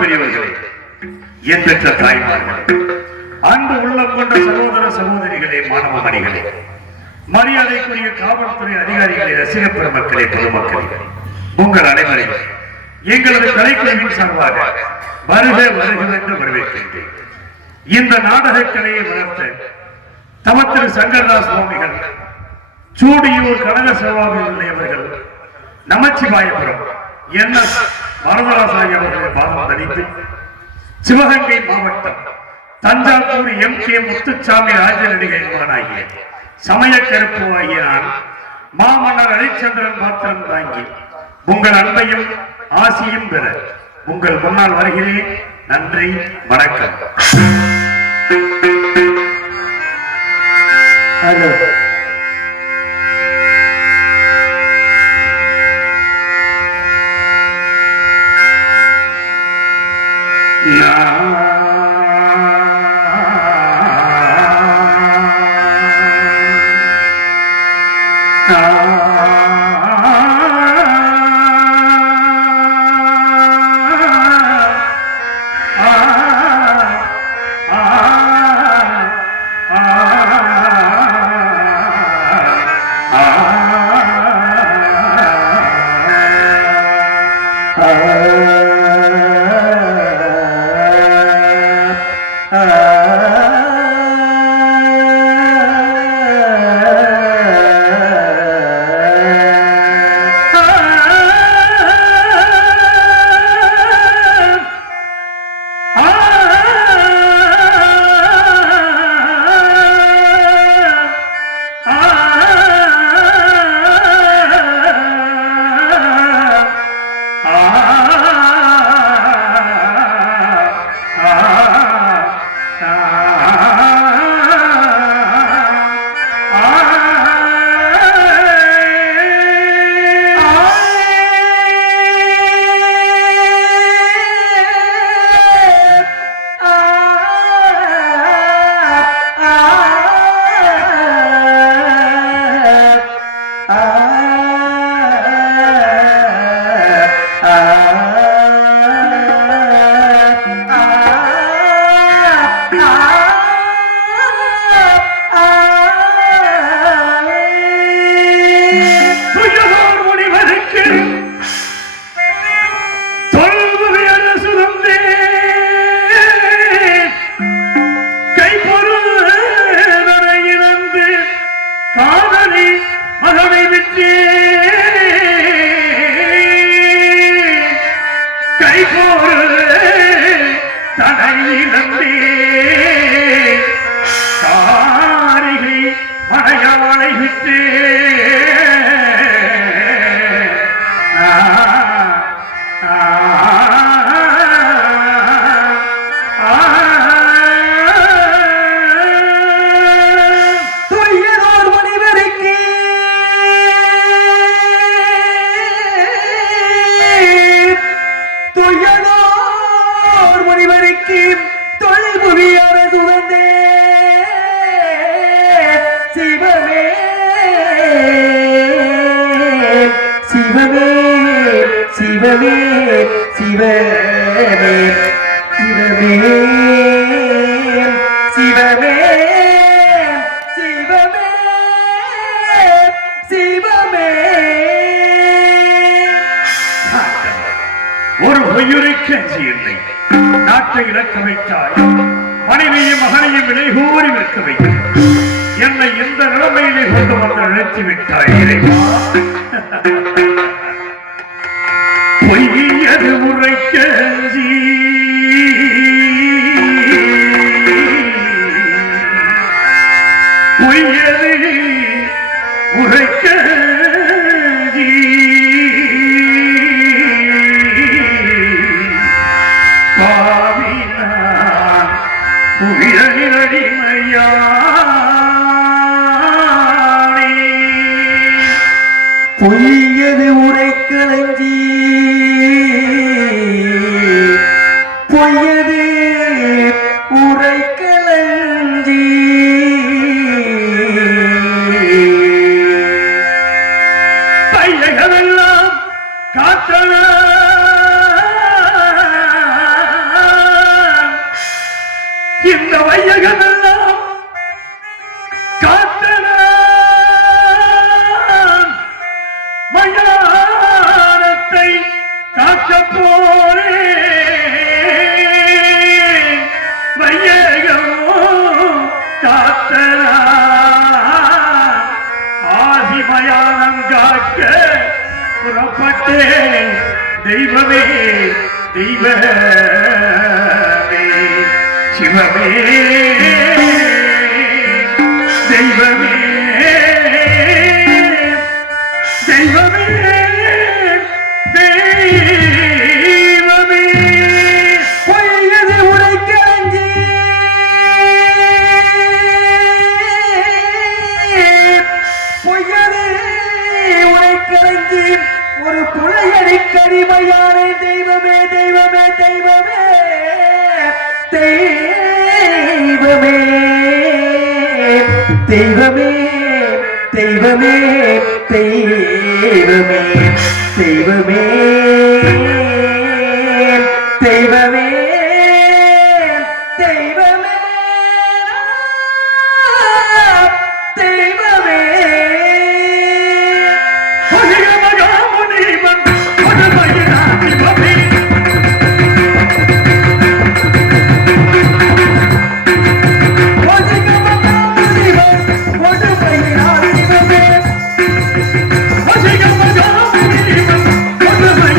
பெரியவர்களே, என் பெற்ற தாய்மார்களே, அன்பு உள்ளம் கொண்ட சகோதர சகோதரிகளே, மாணவ மணிகளே, மரியாதைக்குரிய காவல்துறை அதிகாரிகளே, ரசிக பெருமக்களே, பொதுமக்களே, உங்கள் அனைவரையும் எங்களது கலைக்குழுவின் சார்பாக வருக வருக என்று வரவேற்கின்றேன். இந்த நாடக கலையை வளர்த்த தவத்திரு சங்கரதாஸ் சுவாமிகள், சூடியூர் கனக சேவாவில் உள்ளவர்கள், நமச்சிவாயபுரம் என்ன வரதராசாய் அவர்களை பாதம் தடித்து சிவகங்கை மாவட்டம் தஞ்சாவூர் M.K. முத்துச்சாமி ராஜநடிகை சமய கருப்பு ஆகிய நான் மாமன்னர் அரிச்சந்திரன் பாத்திரம் தாங்கி உங்கள் அன்பையும் ஆசியும் பெற உங்கள் முன்னால் வருகிறேன். நன்றி, வணக்கம். நாட்டை இழக்க வைத்தாய், மனைவியும் மகனையும் விலை கூறி விற்க வைத்தாய், என்னை இந்த நிலைமையிலே கொண்டு வந்து நிறுத்தி விட்டாய். பொய்யது உரைக்க பொய்யது உரைக்க பொய்யது உரைக்களஞ்சி பொய்யது உரைக்களஞ்சி பையகளெல்லாம் காத்தனா இந்த வையகமெல்லாம் காத்தனா மயானத்தை காக்க போரே வையகமோ காத்தனா ஆதி மயானம் காக்க புறப்பட்டே தெய்வமே தெய்வமே சிவமே தெய்வமே தெய்வமே தெய்வமே பொய்யது உரைக்கஞ்சி பொய்யது உரைக்கஞ்சி ஒரு புலையடி கரிமையான தெய்வமே தெய்வமே தெய்வமே தெய்வமே தெய்வமே தெய்வமே தெய்வமே தெய்வமே தெய்வமே தெய்வமே தெய்வமே மகாமுனிவன் பகவதினான் சிவமே மகாமுனிவன் பகவதினான்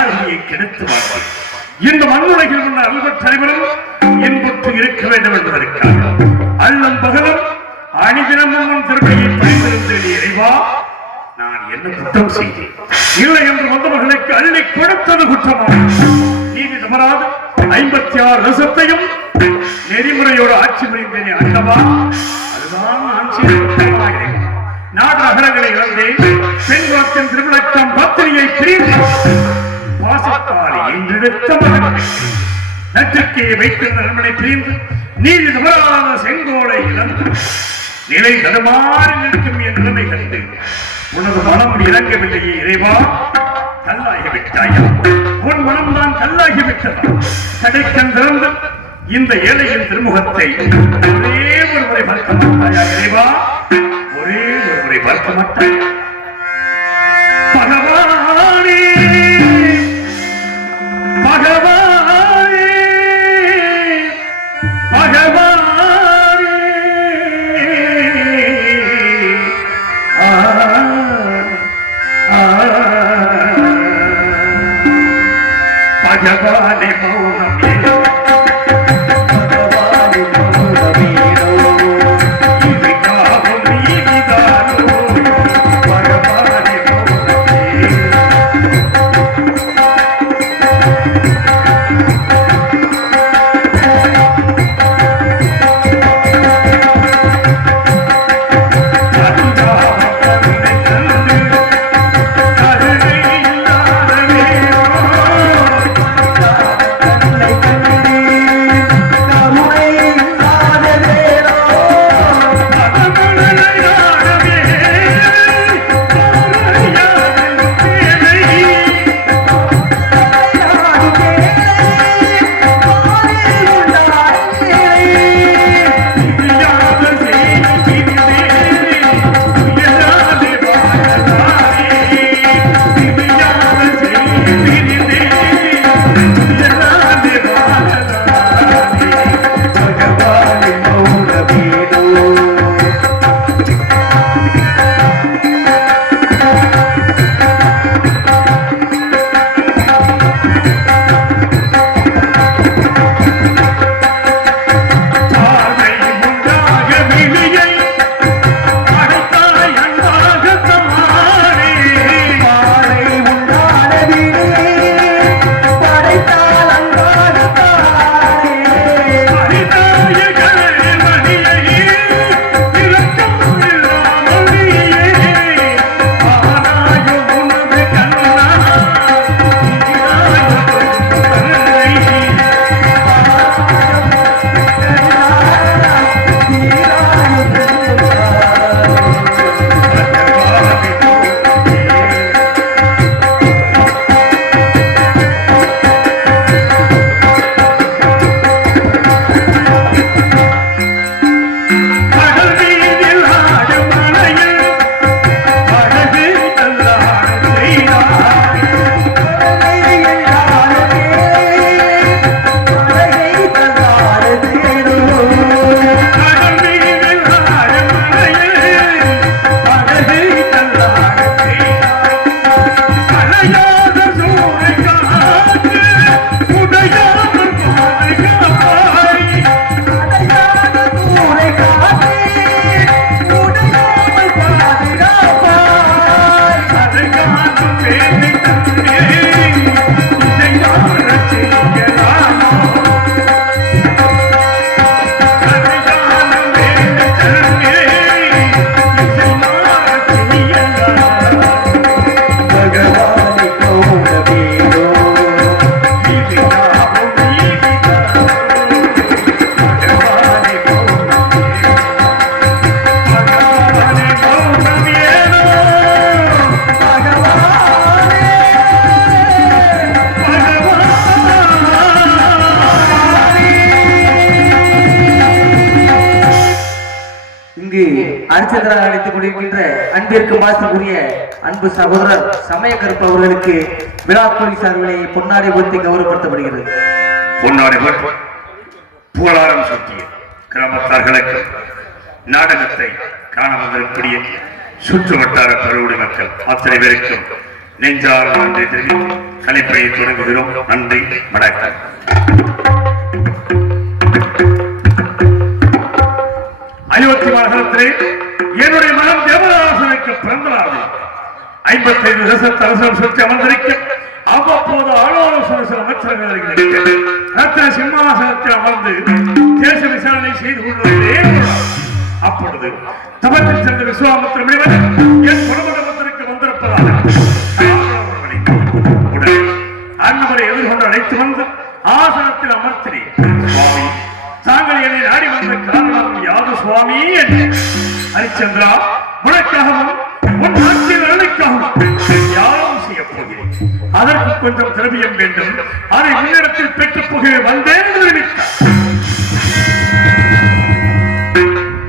யாருமையை கெடுத்து வாழ்வார். இந்த மண்ணுலகில் உள்ள அல்பத் தலைவரும் இன்புற்று இருக்க வேண்டும் என்பதற்காக அல்லும் பகலும் அணிதினமும் திருப்பதியை பயந்திருந்தேன். இறைவா, நான் என்ன குற்றம் செய்தேன்? இல்லை என்று வந்தவர்களுக்கு அள்ளி கொடுத்தது குற்றமாக நீதி தவறாது 56 வருஷத்தையும் நெறிமுறையோடு ஆட்சி புரிந்தேனே ஆண்டவா, அதுதான் நான் செய்த குற்றமாகிறேன். நாடு நகரங்களை இழந்தேன். பெண்குலத்தின் திருவிழக்கம் பத்திரியை பிரிந்து வாசத்தாலே என்றெடுத்த மகன் நற்றுக்கையை வைத்திருந்த நண்பனை பிரிந்து நீதி தவறாத செங்கோலை இழந்து நிலை தடுமாறி நிற்கும் என் நிலைமை கண்டு உனது மனம் இறங்கவில்லையே இறைவா, கல்லாகிவிட்டாயா? உன் மனம்தான் கல்லாகிவிட்டதா? கடைக்கண் திறந்து இந்த ஏழையின் திருமுகத்தை ஒரே ஒரு முறை பார்க்க மாட்டாயா இறைவா? ஒரே ஒரு முறை பார்க்க மாட்டாயா? பகவானே, பகவானே, பகவானே, பகவானே மௌனமே அரிச்சந்திரன் அழைத்துக் கொண்டிருக்கின்ற அன்பிற்கு மாசுக்குரிய அன்பு சகோதரர் சமயக்கருப்பு அவர்களுக்கு விழாக்குழி சார்பிலே பொன்னாடை போர்த்தி கௌரவப்படுத்தப்படுகிறது. பொன்னாடை புகழாரம் சுற்றிய கிராமத்தார்களுக்கு நாடகத்தை காண வந்திருக்கூடிய சுற்று வட்டார பருவடி மக்கள் அத்தனை பேருக்கும் நெஞ்சார் நன்றி தெரிவித்து கலைப்பையை தொடங்குகிறோம். நன்றி, வணக்கம். அயோத்தி மாநகரத்திலே என்னுடைய மகன் தேவதாசனுக்கு பிறந்த நாள் 55 வருஷத்து அரசர் சுற்றி அமர்ந்திருக்க அவ்வப்போது ஆலோசனை சில அமைச்சர்கள் ரத்ன சிம்மாசனத்தில் அமர்ந்து தேச விசாரணை செய்து கொண்டிருந்தே அப்பொழுது தமத்தில் சென்ற விஸ்வாமித்திர முனிவர் என் குடும்பத்திற்கு வந்திருப்பதாக உடனே அன்னவரை எதிர்கொண்டு அழைத்து வந்து ஆசனத்தில் அமர்த்தினேன். சுவாமி, தாங்கள் என்னை நாடி வந்த காரணம் யாது சுவாமி என்று. ஹரிச்சந்திரா, உனக்காகவும் உன் நாட்டின் நலனுக்காகவும் யாரும் செய்ய போகிறேன். அதற்கு கொஞ்சம் திரவியம் வேண்டும். அதை முன்னிடத்தில் பெற்றுப் போக வந்தேன் என்று தெரிவித்தார்.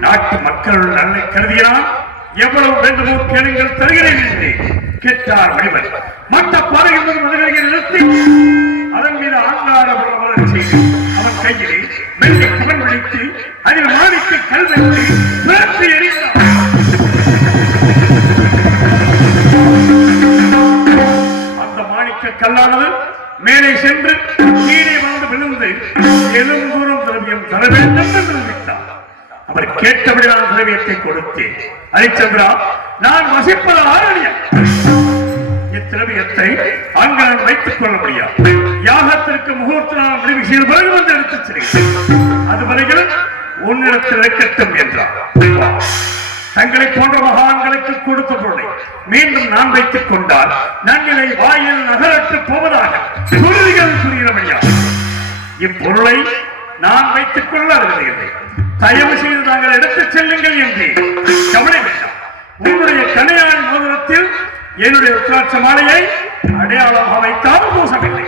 நாட்டு மக்களுடைய நலனை கருதினால் எவ்வளவு வேண்டுமோ கேளுங்கள், தருகிறேன் என்று கேட்டார் முனிவர். மற்ற பாறையில் மதுரையை நிறுத்தி அதன் மீது ஆங்கார செய்து அவன் கையிலே மெல்ல கவன் விழித்து அதில் மாணிக்க கல் வைத்து பிறந்து எறிந்தார். அந்த மாணிக்க கல்லானது மேலே சென்று கீழே வந்து விழுந்து எழுந்தூரம் திரவியம் தர வேண்டும் என்று தெரிவித்தார். அவர் கேட்டபடி நான் திரவியத்தை கொடுத்தேன். ஹரிச்சந்திரா, நான் வசிப்பது ஆரணியம். இத்திரவியத்தை அங்கு நான் வைத்துக் கொள்ள முடியாது. யாகத்திற்கு முகூர்த்த நாள் முடிவு செய்து பிறகு வந்து எடுத்துச் செல்கிறேன். அதுவரையில் உன்னிடத்தில் இருக்கட்டும் என்றார். தங்களை போன்ற மகான்களுக்கு கொடுத்த பொருளை மீண்டும் நான் வைத்துக் கொண்டால் நன்னிலை வாயில் நகரற்று போவதாக சுருதிகள் புரிகிறபடியாக இப்பொருளை நான் வைத்துக் கொள்ள அறிவதில்லை. தயவு செய்து தாங்கள் எடுத்துச் செல்லுங்கள் என்று கவலை வேண்டாம். உன்னுடைய கணையாள் மோதிரத்தில் என்னுடைய உத்ராட்ச மாலையை அடையாளமாக வைத்தாலும் மோசமில்லை.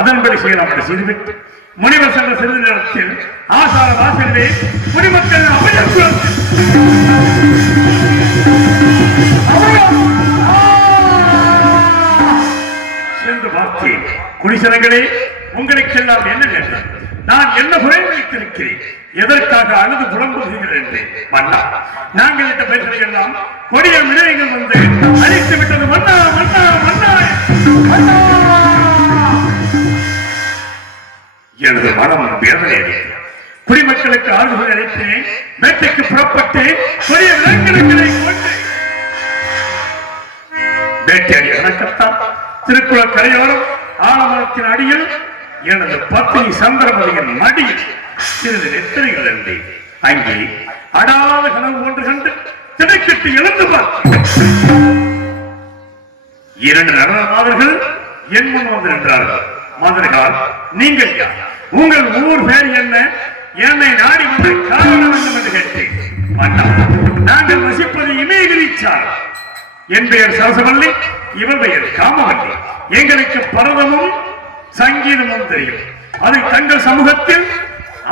அதன்படி செய்யலாம் என்று செய்துவிட்டு முனிவர் சென்ற சிறிது நேரத்தில் ஆசார வாசலிலே குடிமக்கள் சென்று பார்த்தேன். குடிசனங்களே, உங்களுக்கெல்லாம் என்ன கேட்டார்? நான் என்ன குறை வைத்திருக்கிறேன்? எதற்காக அழுது புலம்புகிறீர்கள் என்று. மன்னா, நாங்கள் இந்த பெயர்களை எல்லாம் கொடிய விடயங்கள் வந்து அழித்து விட்டது. மன்னா மன்னா மன்னா மன்னா, எனது மனம் வேதனை. குடிமக்களுக்கு ஆறுதல் அளித்தேன். வேட்டைக்கு புறப்பட்டு கொடிய விலங்குகளை கொண்டு வேட்டையாடி வணக்கத்தான் திருக்குள கரையோரம் ஆலமரத்தின் அடியில் எனது பத்னி சந்திரமதியின் மடியில் சிறிது நெத்தரிகள் என்று அங்கே அடாத கனவு ஒன்று கண்டு திடுக்கிட்டு எழுந்து பார்த்து 2 நடன மாதர்கள் என் முன் வந்து நின்றார்கள். மாதர்கள், நீங்கள் யார்? உங்கள் ஊர் பேர் என்ன? என்னை நாடி வந்த காரணம் என்ன என்று கேட்டேன். மன்னா, நாங்கள் வசிப்பது இமயகிரிச்சார். என் பெயர் சரசவல்லி, இவர் பெயர் காமவல்லி. எங்களுக்கு பரதமும் சங்கீதமும் தெரியும். அதை தங்கள் சமூகத்தில்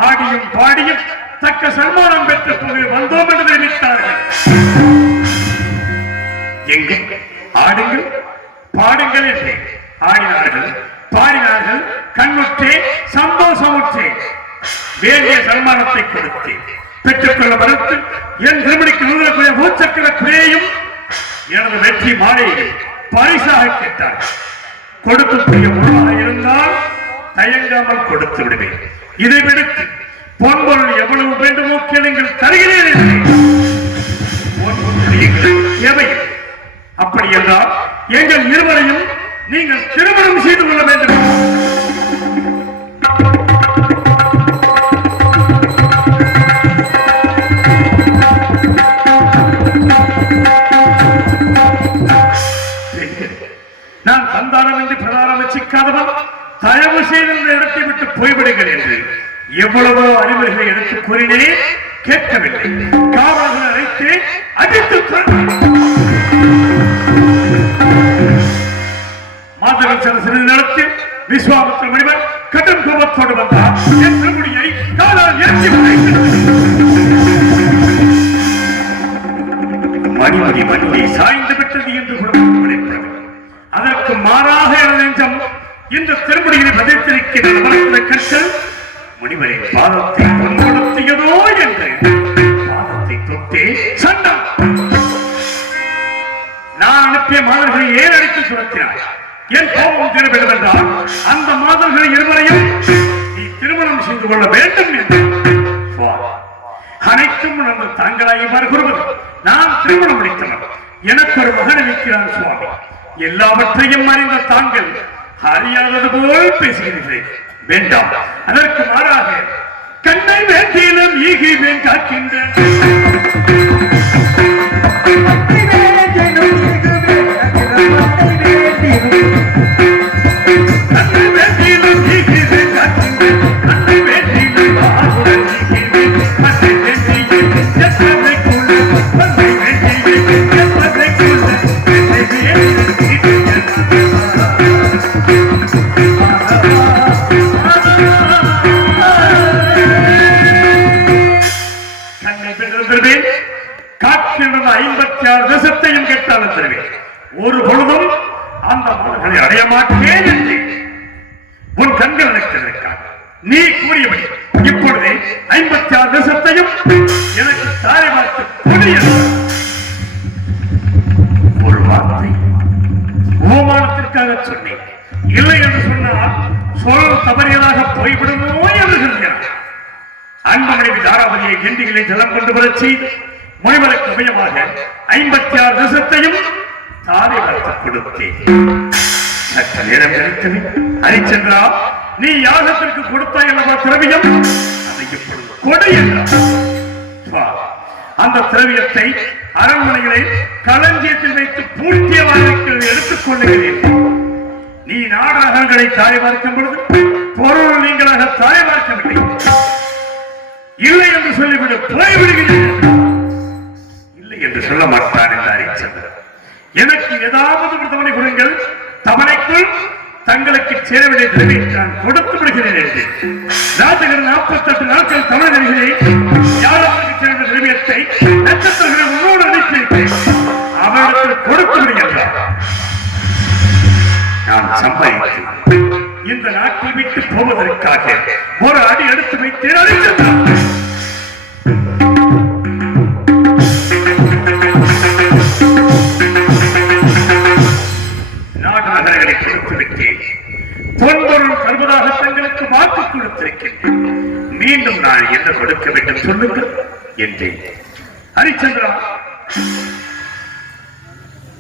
ஆடியும் பாடியும் தக்க சன்மானம் பெற்ற போது வந்தோம் என்று தெரிவித்தார்கள். எங்கு ஆடுங்கள் பாடுங்கள் என்று ஆடினார்கள், பாடினார்கள். கண்ணுற்றே சந்தோஷமுற்றே வேண்டிய சன்மானத்தை கொடுத்தேன். பெற்றுக்கொள்ள மறுத்து என் திருமணிக்கு நூலக்கூடிய பூச்சக்கர குறையையும் எனது வெற்றி மாலையை பரிசாக கேட்டார்கள். கொடுக்கக்கூடிய பொருளாக இருந்தால் தயங்காமல் கொடுத்து விடுவேன். இதை விடுத்து பொன்பொருள் எவ்வளவு வேண்டுமோ கேளுங்கள், தருகிறேன். எவை அப்படி என்றால் எங்கள் இருவரையும் நீங்கள் திருமணம் செய்து கொள்ள வேண்டும். நான் சந்தானம் என்று பிரதானம் வச்சிக்காதவன் தயவு செய்து இந்த இடத்தை விட்டு போய்விடுங்கள் என்று எவ்வளவோ அறிவுரைகளை எடுத்து கூறினேன். கேட்கவில்லை. காவலர்கள் அழைத்து அடித்து மாதவன் சென்ற சிறிது நேரத்தில் விஸ்வாமித்திர முனிவர் கடும் கோபத்தோடு வந்தார். என் திருமுடியை காலால் ஏற்றி மணிமணி மணியை சாய்ந்து விட்டது என்று கூட அதற்கு மாறாக நெஞ்சம் இந்த திருமுடிகளை பதித்திருக்கிற கற்கள் முனிவரின் பாதத்தை பொன்படுத்தியதோ என்று பாதத்தை தொட்டே சண்டம் நான் அனுப்பிய மாதர்களை ஏன் அடித்து சுரத்தினாய்? என் கோபம் தீர வேண்டும் என்றால் அந்த மாதர்கள் இருவரையும் நீ திருமணம் செய்து கொள்ள வேண்டும் என்று அனைத்தும் நடந்த தாங்களாய் இவ்வாறு கூறுவது. நான் திருமணம் முடித்தவர், எனக்கு ஒரு மகன் இருக்கிறான் சுவாமி. எல்லாவற்றையும் அறிந்த தாங்கள் அறியாதது போல் பேசுகிறீர்கள். வேண்டாம், அதற்கு மாறாக கண்ணை வேண்டியிலும் ஈகிவேன் காக்கின்றேன். காற்றிலிருந்த 56 தேசத்தையும் கேட்டாலும் தருவேன். ஒரு பொழுதும் அந்த மகனை அடைய மாட்டேன் என்று உன் கண்கள் நினைத்திருக்காங்க. நீ கூறியபடி இப்பொழுதே 56 தேசத்தையும் எனக்கு தாரை பார்த்து கொடு. ஒரு வார்த்தை அவமானத்திற்காக சொன்னேன். இல்லை என்று சொன்னால் சொல் தவறியதாக போய்விடுமோ என்று சொல்கிறார். அன்பு மனைவி தாராபதியை கிண்டிகளை ஜலம் கொண்டு வரச் செய்து முனிவருக்கு உபயமாக 56 தேசத்தையும் தாரை பார்த்து கொடுத்தேன். சற்று நேரம் கிடைத்தது. ஹரிச்சந்திரா, நீ யாகத்திற்கு கொடுத்தாய் அல்லவா திரவியம், அதை இப்பொழுது கொடு என்றார். அந்த திரவியத்தை அரண்மனைகளை களஞ்சியத்தில் வைத்து பூட்டிய வாழ்க்கையில் எடுத்துக் கொள்ளுகிறேன். நீ நாடகங்களை தாரை பார்க்கும் பொழுது பொருள் நீங்களாக தாரை பார்க்கவில்லை. இல்லை என்று சொல்லிவிடு, போய்விடுகிறேன். இல்லை என்று சொல்ல மாட்டான் என்று ஹரிச்சந்திரன். எனக்கு ஏதாவது ஒரு தவணை கொடுங்கள், தவணைக்குள் தங்களுக்கு சேரவில்லை திரவியத்தை நான் கொடுத்து விடுகிறேன் என்று ராஜகர் 48 நாட்கள் தமிழ் நடிகிறேன். யாருக்கு சேர்ந்த திரவியத்தை நட்சத்திரங்களை உன்னோடு அனுப்பியிருக்கிறேன். அவரிடத்தில் கொடுத்து விடுகின்றார். நான் சம்பாதித்தேன். இந்த நாட்டை விட்டு போவதற்காக ஒரு அடி எடுத்து வைத்தேன். நாடு நகரங்களை கொடுத்து விட்டேன். பொன்பொருள் தருவதாக தங்களுக்கு வாக்கு கொடுத்திருக்கின்றேன். மீண்டும் நான் என்ன கொடுக்க வேண்டும் சொல்லுங்கள் என்றேன். ஹரிச்சந்திரா,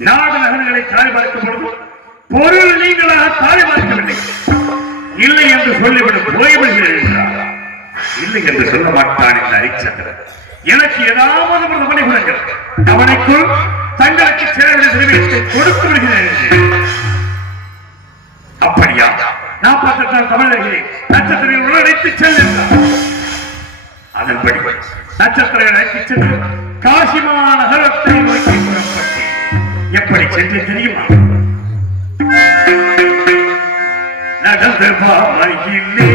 நாடு நகரங்களை தாரை பார்க்கும் பொழுது பொருள் நீங்களாக தாரை பார்க்கவில்லை. இல்லை என்று சொல்லிவிடும் போய்விடுகிறேன் என்றார். இல்லை என்று சொல்ல மாட்டான் இந்த ஹரிச்சந்திரன். எனக்கு ஏதாவது ஒரு தவணை கொடுங்கள், தவணைக்குள் தங்களுக்கு சேரவில்லை திரவியத்தை கொடுத்து விடுகிறேன். அப்படியா? 48 தமிழர்களே நட்சத்திரங்கள் உள்ளடைத்து செல்கின்றார். அதன்படி நட்சத்திரங்கள் அழைத்து சென்று காசிமா நகரத்தை நோக்கி புறப்பட்டேன். எப்படி சென்று தெரியுமா? நடந்து பாமையிலே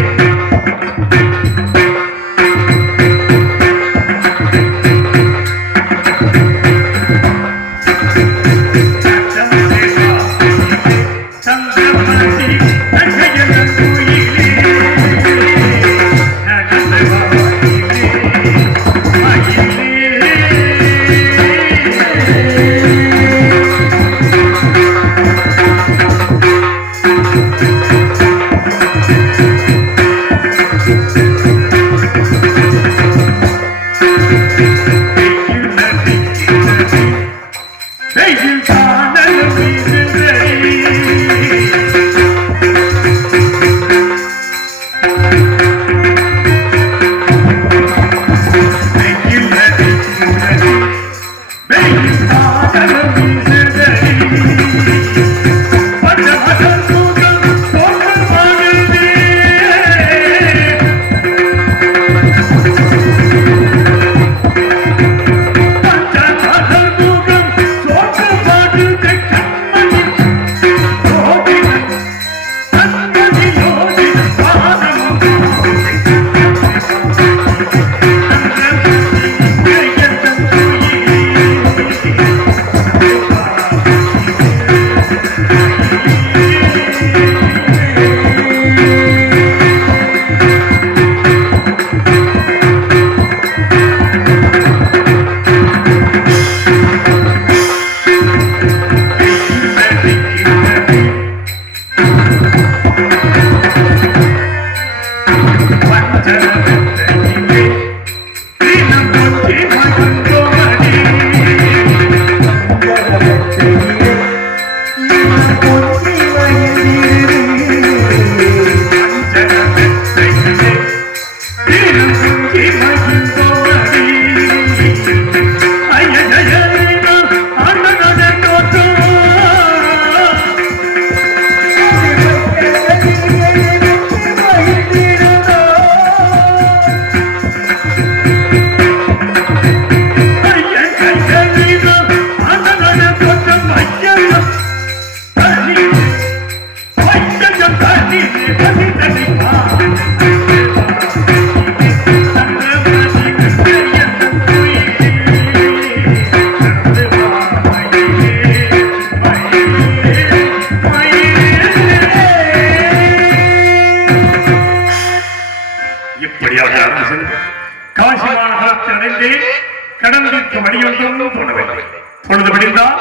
வழியொன்றும் தோணவில்லை. பொழுது முடிந்தால்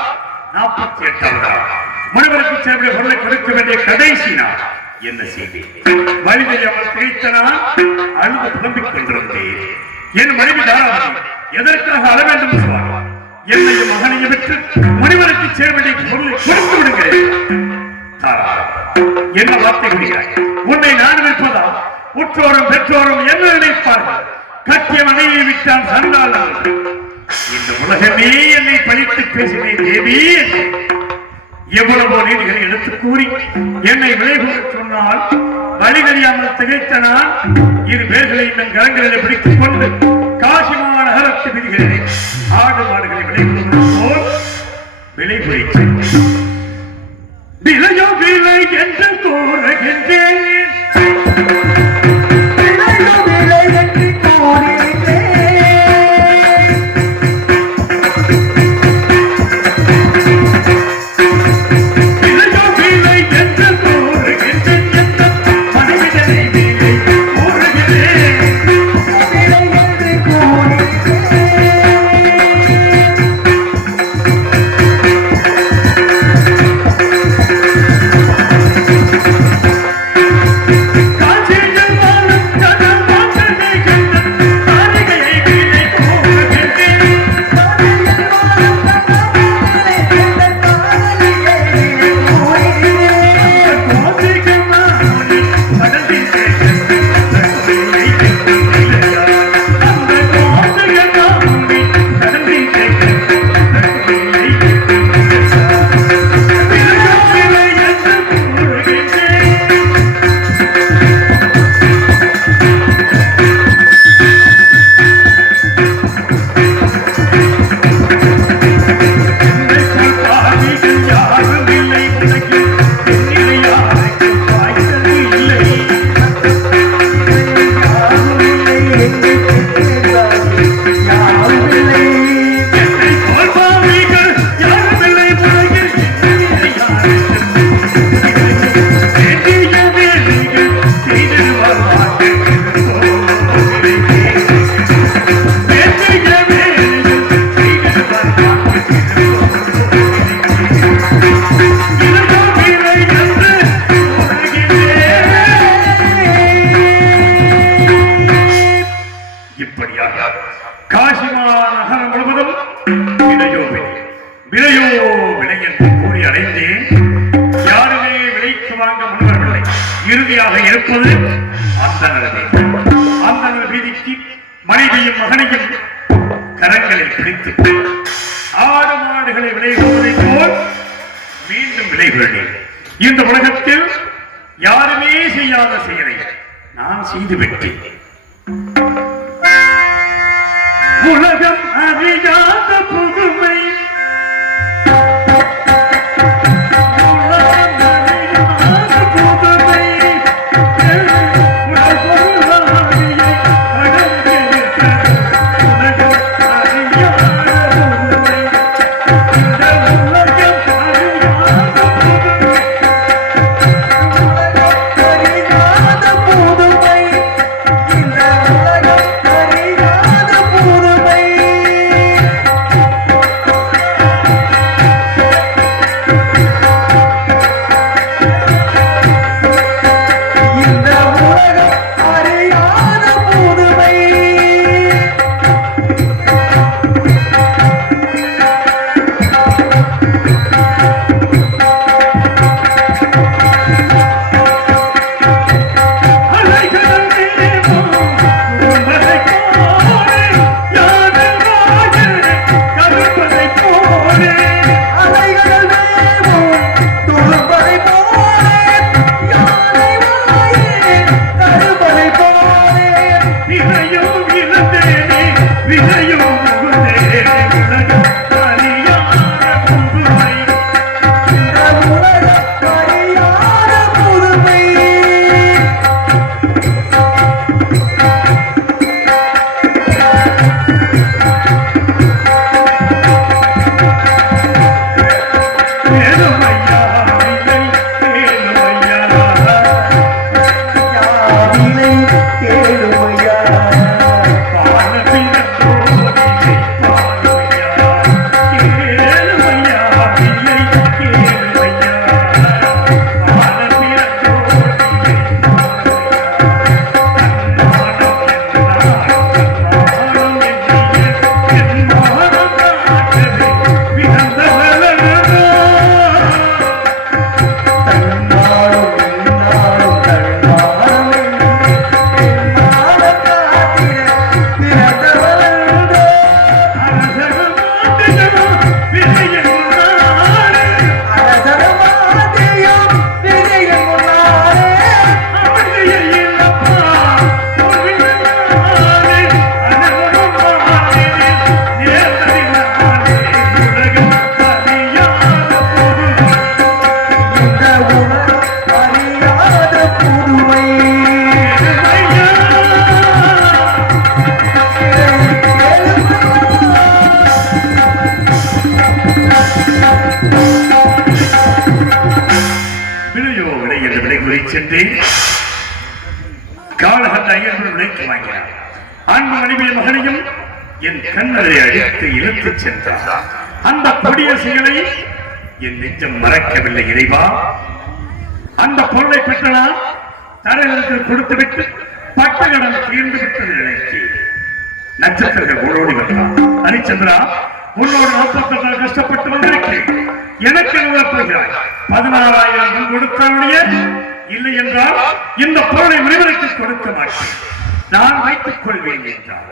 48ஆம் நாள் முனிவருக்கு சேவை பொருளை கொடுக்க வேண்டிய கடைசி நாள். என்ன செய்தேன்? வழி தெரியாமல் திகைத்த நான் அழுது புலம்பிக் கொண்டிருந்தேன். என் மனைவி தாராவதி எதற்காக அழ வேண்டும் சுவாமி? என்னையும் மகனையும் விட்டு முனிவருக்கு சேர வேண்டிய பொருளை கொடுத்து விடுகிறேன். என்ன வார்த்தை கூறுகிறாய்? உன்னை நான் நினைப்பதா? உற்றோரும் பெற்றோரும் என்ன நினைப்பார்கள்? கட்டிய மனையை விட்டான் சண்டாளன். இந்த உலகமே என்னை பழித்து பேசினேன் தேவி. எவ்வளவோ நீதிகளை எடுத்து கூறி என்னை விளைவுக சொன்னால் வழி தெரியாமல் திகைத்த நான் இரு பேர்களை என் கரங்களில் பிடித்துக் கொண்டு காசிமா நகரத்து விதிகிறேன். ஆடு மாடுகளை விளைவுகள் போல் விலை குறித்தேன். விலையோ விலை என்று கூறுகின்றேன். இறுதியாக இருப்பது அந்த வீதிக்கு மனைவியும் மகனையும் கரங்களில் பிடித்து ஆடு மாடுகளை விளைவுவதை போல் மீண்டும் விளைவுகிறேன். இந்த உலகத்தில் யாருமே செய்யாத செயலை நான் செய்துவிட்டேன். உலகம் அறியாத புதுமை இந்த உலகம் அறியாத புதுமை விலையோ விலை என்று விலை கூறி சென்றேன். காலகட்ட ஐயர்கள் விலைக்கு வாங்கினார். அன்பு மனைவி மகனையும் என் கண்ணரை அடித்து இழுத்துச் சென்றார். அந்த கொடிய செயலை என் நெஞ்சம் மறக்கவில்லை இறைவா. அந்த பொருளை பெற்றனால் தலைவருக்கு கொடுத்துவிட்டு பட்டகடம் தீர்ந்து விட்டது நினைத்து நட்சத்திரங்கள் ஓடோடி வந்தான். ஹரிச்சந்திரா, உன்னோடு 48 நாள் கஷ்டப்பட்டு வந்திருக்கிறேன். எனக்கு போகிறாய் 16,000 கொடுத்தாலுடைய இல்லை என்றால் இந்த பொருளை முனிவருக்கு கொடுக்க மாட்டேன், நான் வைத்துக் கொள்வேன் என்றார்.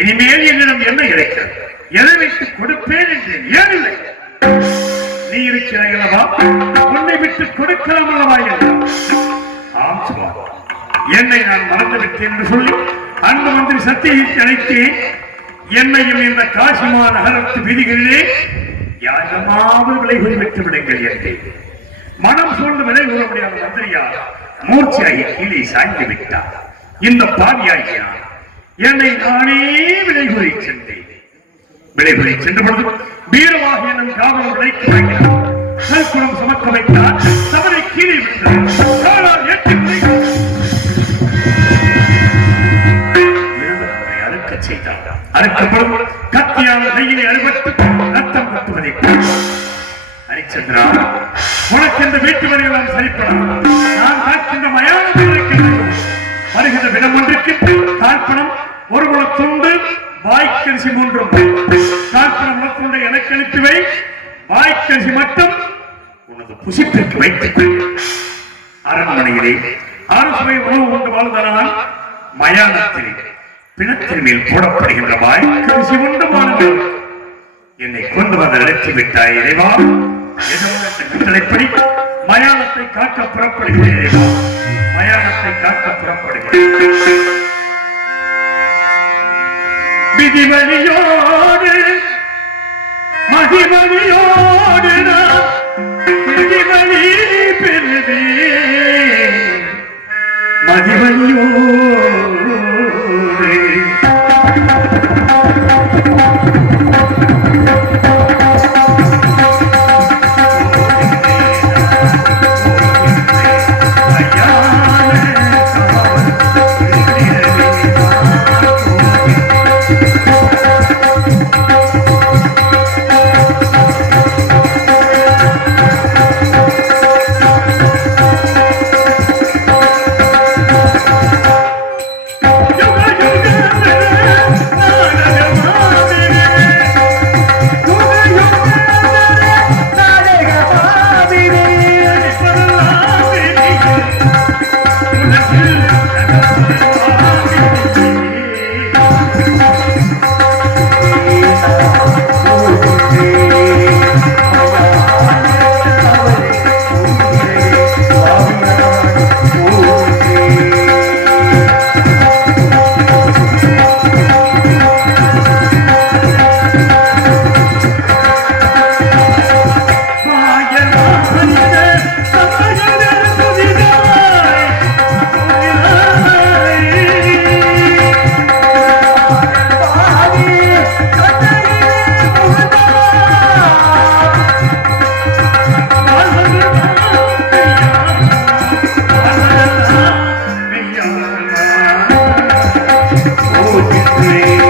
இனிமேல் என்னிடம் என்ன இருக்கிறது, எதை வைத்துக் கொடுப்பேன் என்றேன். ஏனில்லை, நீ இருக்கிறாயல்லவா, உன்னை விட்டு கொடுக்கலாம் அல்லவா என்றார். ஆம் சுவாமி, என்னை நான் மறந்துவிட்டேன் என்று சொல்லி அன்பு மந்திரி சத்தியை அழைத்து என்னையும் இந்த காசிமா நகரத்து வீதிகளிலே யாரமாவது விலை குறிவிட்டு விடுங்கள் என்றேன். மனம் சூழ்ந்து விலை கூற முடியாத மந்திரியார் மூர்ச்சியாகி கீழே சாய்ந்து விட்டார். இந்த பாவியாகினார். என்னை நானே விலை கூறி சென்றேன். விலை கூறி சென்ற பொழுது வீரமாக என்னும் காவல் விலைக்கு வாங்கினார். சல்குணம் சமக்க வைத்தார். தவறை கீழே விட்டார். அறுக்கப்படும் கத்தியான கையிலே அறுபட்டு ரத்தம் கட்டுவதை ஹரிச்சந்திரா, உனக்கு இந்த வீட்டு வரையெல்லாம் சரிப்படும். நான் காக்கின்ற மயானத்தில் இருக்கின்றேன். வருகின்ற விடம் ஒன்றுக்கு காற்பணம் ஒரு குளத்துண்டு வாய்க்கரிசி 3 காற்பணம் உனக்குண்டு எனக்கு அனுப்பிவை. வாய்க்கரிசி மட்டும் உனது புசிப்பிற்கு வைத்துக் அரண்மனையிலே அரசுவை உணவு கொண்டு வாழ்ந்தனால் மயானத்திலே பிணத்தின் மேல் போடப்படுகின்ற வாய்க்கரிசி உண்டு மாணவர்கள் என்னை கொண்டு வந்து நிறுத்தி விட்டாய் இறைவா. கட்டளைப்படி மயானத்தை காக்க புறப்படுகிறேன் இறைவா. மயானத்தை காக்க புறப்படுகிறேன். விதிவழியோடு மதிவழியோடு விதிவழி பெறுதே மதிவழியோடு Free.